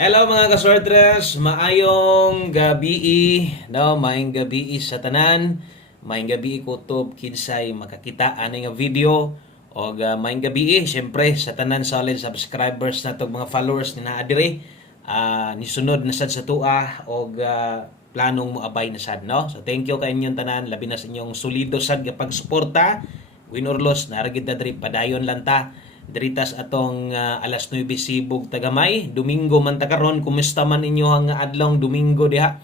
Hello mga kasortres, maayong gabi, no? Maayong gabi sa tanan. Maayong gabi kutob kinsay makakita ani nga video o maayong gabi syempre sa tanan solid subscribers nato mga followers ni naa diri. Nisunod na sad sa tua og planong mo abay na sad, no? So thank you kay inyong tanan, labi na sa inyong solido sad nga pagsuporta. Win or loss, naragid na diri padayon lang ta diritas atong alas 9 sibog tagamay Domingo man ta karon. Kumusta man inyo ang adlong Domingo diha?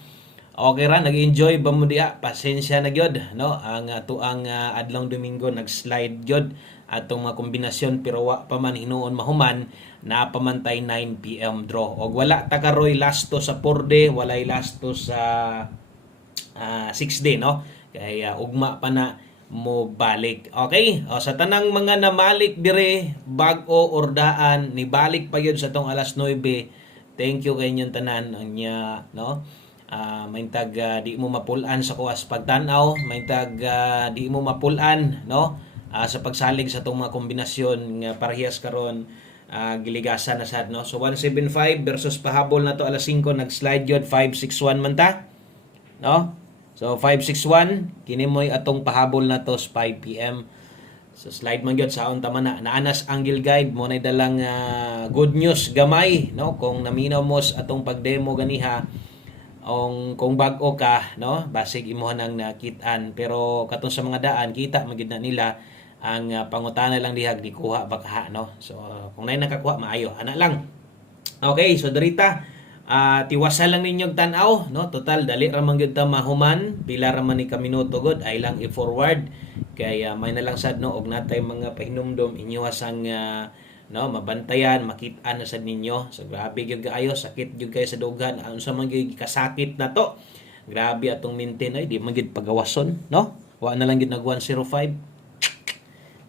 Okay ra, nag-enjoy ba mo diha? Pasensya na gyud, no? Ang tuang adlong Domingo nag-slide gyud atong mga kombinasyon pero wa pa man hinuon mahuman na pamantay 9 PM draw. Og wala ta karoy lasto sa 4 walay lasto sa 6 no? Kaya ugma pa na mo balik. Okay? O, sa tanang mga namalik dire bag-o ordaan ni balik pa yun sa tong alas 9. Thank you kay inyong tanan nya, no? Maintag di mo mapulan sa kuwas pagtanaw, maintag di mo mapulan, no? Sa pagsalig sa tong mga kombinasyon nga parehas karon giligasan na sad, no? So 175 versus pahabol na to alas 5 nag-slide yun 561 man ta, no? So 561 kini moy atong pahabol na to 5 PM. So slide man gyud sa tama na naanas angle guide mo nay dalang good news gamay, no? Kung naminaw mo sa atong pagdemo ganiha kung bag-o ka, no? Basig imuha nang nakitaan pero katong sa mga daan kita magid na nila ang pangutana lang dihag di kuha baka, no? So kung nay nakakuha maayo ana lang. Okay, so derita tiwasan lang ninyong tanaw, no? Total dali ra man gyud ta mahuman, pila ra man ni ka minuto god ay lang i-forward kay may na lang sad, no? Og natay mga pahinumdom inyo asang no mabantayan, makit-an na sad ninyo. So grabe gyud kaayo, sakit gyud kay sa dugan, unsa man gyud kasakit na to. Grabe atong maintain ay di man gyud pagawason, no? Wa na lang gyud nag 105.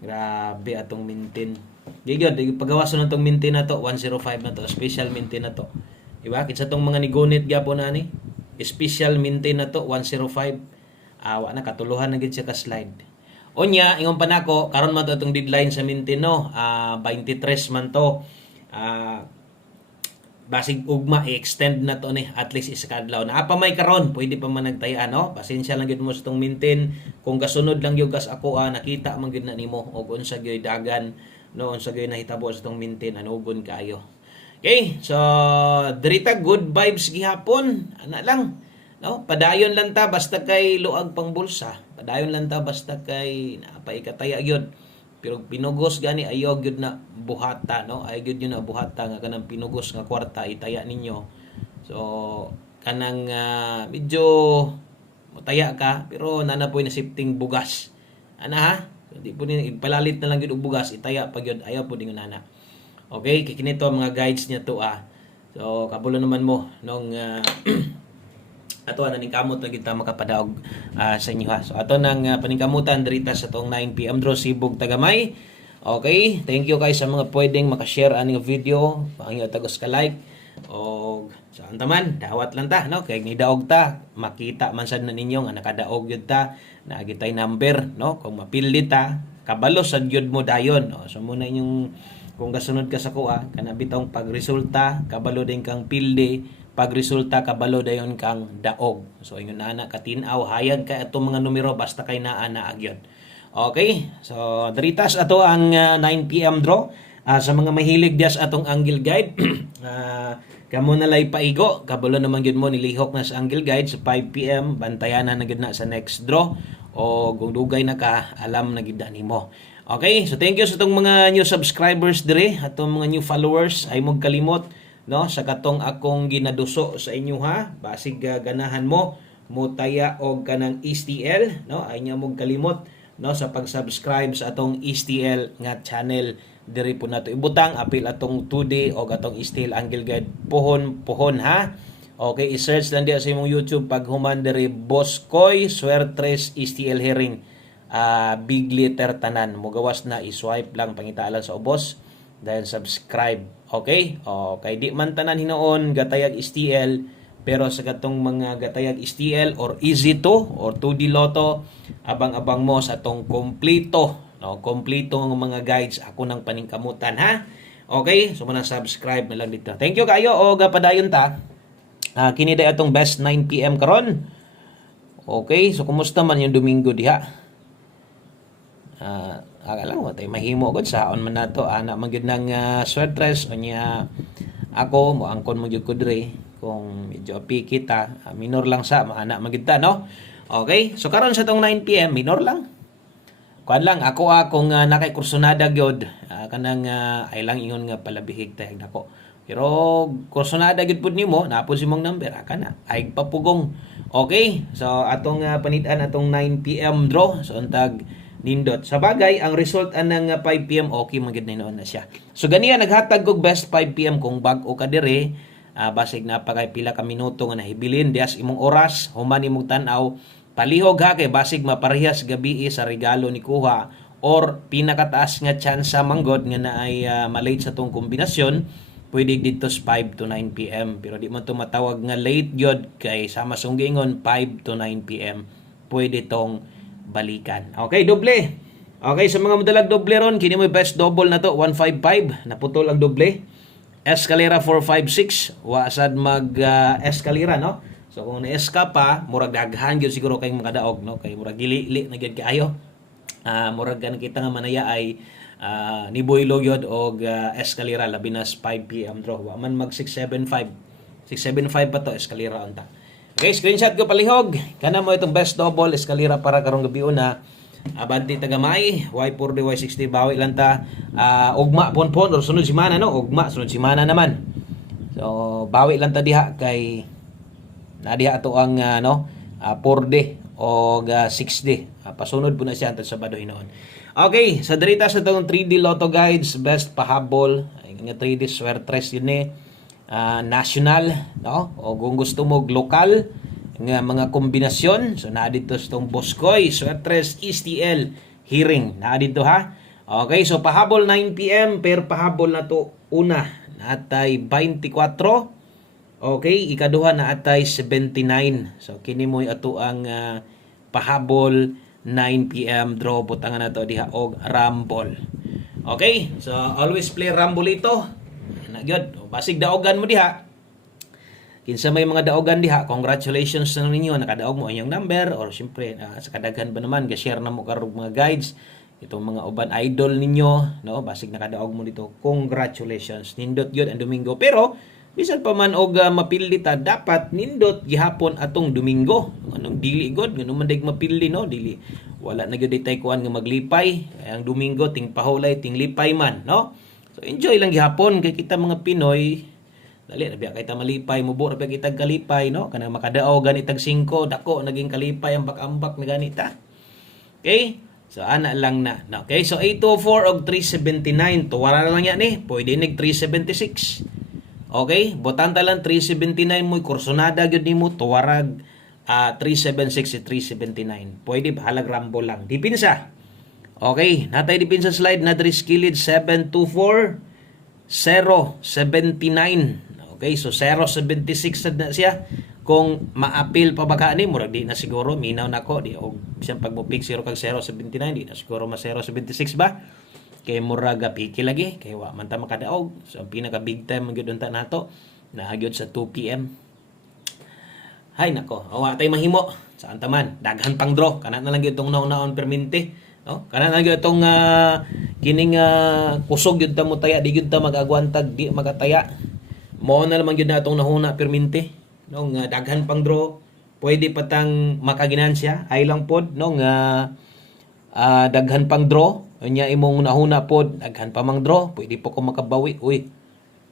Grabe atong maintain. Di gyud pagawason atong maintain na to, 105 na to, special maintain na to. Diba? Kinsa tong mga nigunit gyapon na ni. Special maintain na to 105. Wa na katuluhan na gid siya ka slide. Unya ingon pa nako karon man to atong deadline sa maintain, no. 23 man to. Basig ugma i-extend na to ni at least isa ka adlaw. Na apa may karon pwede pa man nagtaya, no. Pasensya lang gid mo sa tong maintain. Kung kasunod lang gyud kas ako nakita man gid na nimo og unsa gyud dagan, no, unsa gyud nahitabo sa tong maintain anugon kaayo. Okay, so dirita good vibes gihapon. Ana lang, no? Padayon lang ta basta kay luag pang bulsa. Padayon lang ta basta kay napay kataya gyud. Pero pinugos gani ayo gyud na buhata, no? Ay gyud yun na buhata nga kanang pinugos nga kwarta itaya ninyo. So kanang medyo motaya ka pero nana po na sifting bugas. Ana ha? Hindi po ni ipalalit na lang gyud og bugas, itaya pa gyud ayaw po dingon nana. Okay, kikinito mga guides niya to So kabulo naman mo nung ato na ning kamot na kita makapadaog sa inyo ha. So ato nang paningkamutan dirita sa tong 9 PM draw sibog tagamay. Okay, thank you guys sa mga pwedeng maka-share aning video, pangyo tagos ka like og saan taman dawat lang ta, no? Kay nidaog ta makita man sad na ninyo nga nakadaog gyud ta na gitay number, no? Kung mapili ta kabalo sad gyud mo dayon, no? So muna inyong kung kasunod ka sa kuha, kana bitong pagresulta, kabalo din kang pilde, pagresulta kabalo dayon kang daog. So ingon na katinaw, hayag ka atong mga numero basta kay naa na agyon. Okay, so diritas ato ang 9 PM draw. Sa mga mahilig dias atong angle guide, kamo na lay paigo, kabalo naman gyud mo nilihok na sa angle guide sa 5 PM, bantayan na gyud na sa next draw o kung dugay na ka, alam na gyud nimo. Okay, so thank you sa itong mga new subscribers dire, atong mga new followers, ay mong kalimot, no, sa katong akong ginaduso sa inyo ha, basig ganahan mo, mutaya og kanang STL, no, ay niya mong kalimot, no, sa pag-subscribe sa atong STL nga channel dire po nato ibutang apil atong 2D og atong STL Angle Guide pohon ha. Okay, i-search lang diya sa imong YouTube pag human dire Boss Koy Suertres STL Hearing. Big letter tanan mo gawas na i-swipe lang pangitaalan sa ubos then subscribe. Okay, okay, di man tanan hinoon gatayag STL pero sa katong mga gatayag STL or easy to or 2D Lotto abang-abang mo sa tong kompleto, no, kompleto ng mga guides ako nang paningkamutan ha. Okay? So muna subscribe na lang dito. Thank you kayo o padayon ta. Kini day atong best 9 PM karon. Okay, so kumusta man yung Domingo diha? Akala mo tay mahimo gud saon man nato ana man gyud nang sweatres unya ako mo angkon mo gyud ko dire kung medyo pikit minor lang sa maana man gyud ta no. Okay, so karon sa tong 9 PM minor lang. Kuan lang ako kung nakay kursonada gyud kanang ay lang ingon nga palabihig tayag nako. Pero kursonada gyud pud nimo napon si mong number kana ay papugong. Okay, so atong panitan atong 9 PM draw so untag nindot. Sa bagay ang result anang 5 PM okay man gyud na siya. So ganiya naghatag og best 5 PM kung bag-o ka dire basig na pa kay pila ka minuto nga nahibilin dias imong oras human imong tan-aw. Palihog kay basig maparehas gabi sa regalo ni kuha or pinakataas nga chance sa manggod nga naay malate sa tong kombinasyon pwede dito sa 5 to 9 PM pero di man to matawag nga late gyud kay sama sunggingon 5 to 9 PM pwede tong balikan. Okay, doble. Okay, sa mga madalag doble ron kini mo best double na to 155 naputol ang doble. Escalera 456 wa sad mag escalera no. So kung na-eska pa, murag daghan gyud siguro kay makadaog no kay murag gili na gyud kaayo. Murag gan kita nga manaya ay ni Boylo gyud og eskalera labi na 5 PM draw. Wa man mag 675. 675 pa to eskalera unta. Okay, screenshot ko palihog. Kana mo itong best double eskalera para karong gabi una. Abanti tagamay, Y4D Y60 bawi lang ta. Ugma ponpon or sunod semana no, ugma sunod semana naman. So bawi lang ta diha kay diha ato ang 4D o 6D. Pasunod po na siya antad Sabado hinoon. Okay, sa dirita sa itong 3D Lotto Guides, best pahabol. Ay nga 3D Swertres yun national, no? O kung gusto mo lokal, nga mga kombinasyon. So na dito sa itong Boscoy, Swertres, STL, Hearing. Na dito ha. Okay, so pahabol 9 PM per pahabol na to una. Natay 24. Okay, ikaduha na atay 79. So kini mo ato ang pahabol 9 PM draw butangan nato diha og Rumble. Okay, so always play Rumble ito. Na gyud, basig daogan mo diha. Kinsa may mga daogan diha, congratulations na ninyo nakadaog mo inyong number or syempre sa kadaghan ba naman ga-share na mo karong mga guides itong mga uban idol ninyo, no? Basig nakadaog mo dito. Congratulations. Nindot gyud ang Domingo. Pero bisan pa man og mapildi ta dapat nindot gihapon atong Domingo. Anong dili god ngano man dag mapildi no dili. Wala na gyud tay kuan nga maglipay. Ang Domingo ting pahulay ting lipay man no. So enjoy lang gihapon kay kita mga Pinoy. Dali na biya kay ta malipay mo ra biya kita kalipay no kanang makadaog gani tag 5 dako naging kalipay ang ambak-ambak na ganita. Okay? So ana lang na. Okay, so 824 og 379 tuwara na lang yan pwede nig 376. Okay, botanta lang 379 mo kursonada gyud nimo tuwarag 376 379. Pwede bahalag rambo lang. Dipinsa. Okay, natay dipinsa slide na diri skilled 724 079. Okay, so 076 na siya. Kung ma-appeal pa baka ni murag di na siguro minaw nako di og siyang pagmo-pick 0 kag 079 di na siguro ma 076 ba? Kay murag piki lagi kay wa man ta makadaog so ang pinaka big time gyud unta nato nahagyod sa 2 PM. Hay nako wa tay mahimo saan ta man daghan pang draw kana na lang gyud tong naon perminti no kana na gyud tong kining kusog gyud ta mo taya di gyud ta magagwantag di magataya mo na naman gyud natong nahuna perminti no nga daghan pang draw pwede patang makaginansya ay lang pod no nga daghan pang draw unya imong nahuna pod daghan pa mang draw pwede po ko makabawi uy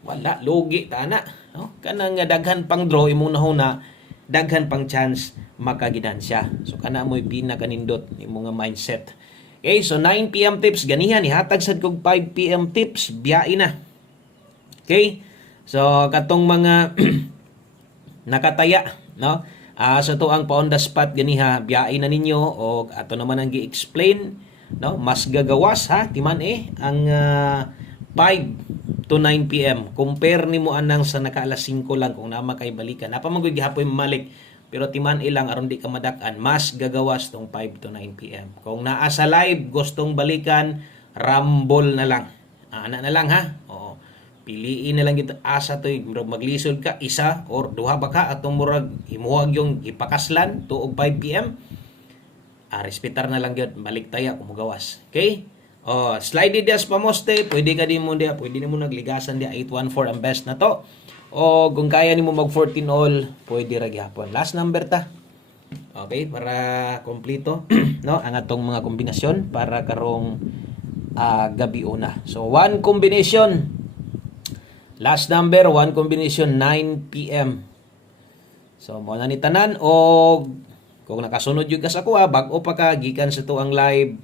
wala lugi ta na no kanang daghan pang draw imong nahuna daghan pang chance makaginansya so kana mo'y pinakanindot imong mindset. Okay, so 9 PM tips ganihan ihatag sad kog 5 PM tips biyain na. Okay, so katong mga nakataya no sa to ang pa on the spot ganiha biyain na ninyo o ato naman ang gi-explain no mas gagawas ha timan ang 5 to 9 PM compare nimo anang sa naka alas 5 lang kung nama kay balikan napa man gyud gihapon mamalik pero timan ilang aron di ka madak-an mas gagawas tong 5 to 9 PM kung naa sa live gustong balikan rumble na lang ana na lang ha oo piliin na lang gito asa to murag maglisod ka isa or duha ba ka atong murag himuhag yung ipakaslan tuog 5 PM. Respetar na lang gyud balik taya kung mugawas. Okay? Slide dias pamoste, pwede ka din mo dia, pwede nimo nagligasan dia 814 ang best na to. O kung kaya nimo mag 14 all, pwede ra gyapon. Last number ta. Okay, para kompleto no ang atong mga kombinasyon para karong gabi una. So one combination. Last number, one combination 9 PM. So mo na ni tanan og kung nakasunod yung kas ako bag-o pa ka gikan sa to ang live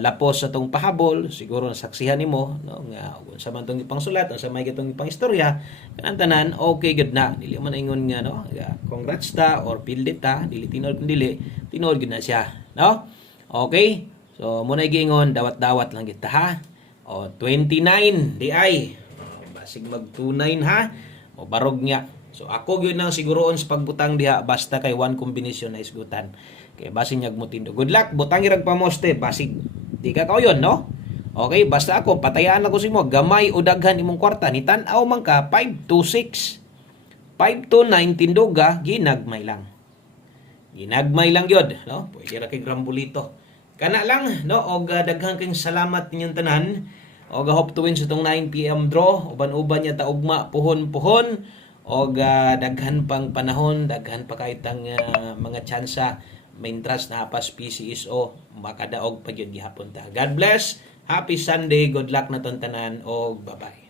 lapos sa tong pahabol siguro nasaksihan nimo no nga unsa man tong ipangsulat unsa may gitong ipangistorya kanang tanan okay gud na dili man ingon nga no congrats ta or pildi ta dili tinod kun dili tinod gud na siya no okay so mo na giingon dawat-dawat lang kita ha 29 di ay basig mag 29 ha o barog niya. So ako gyud nang siguroon sa pagbutang diha basta kay one combination na isgutan. Kay basig nyag mo tindo. Good luck, butang irag pamoste basig di ka kauyon no. Okay, basta ako patayaan ako si mo gamay o daghan imong kwarta ni tan-aw man ka 5 to 6. 5 to 9 tinduga ginagmay lang. Ginagmay lang gyud no. Pwede ra kay grambulito. Kana lang no og daghan kayong salamat ninyong tanan. Og hope to win sa tong 9 PM draw uban-uban niya ta ugma puhon-puhon og daghan pang panahon daghan pa kahit ang mga tsansa mientras napas PCSO makadaog pa gyud gihapon ta. God bless, happy Sunday, good luck na ton tanan og bye-bye.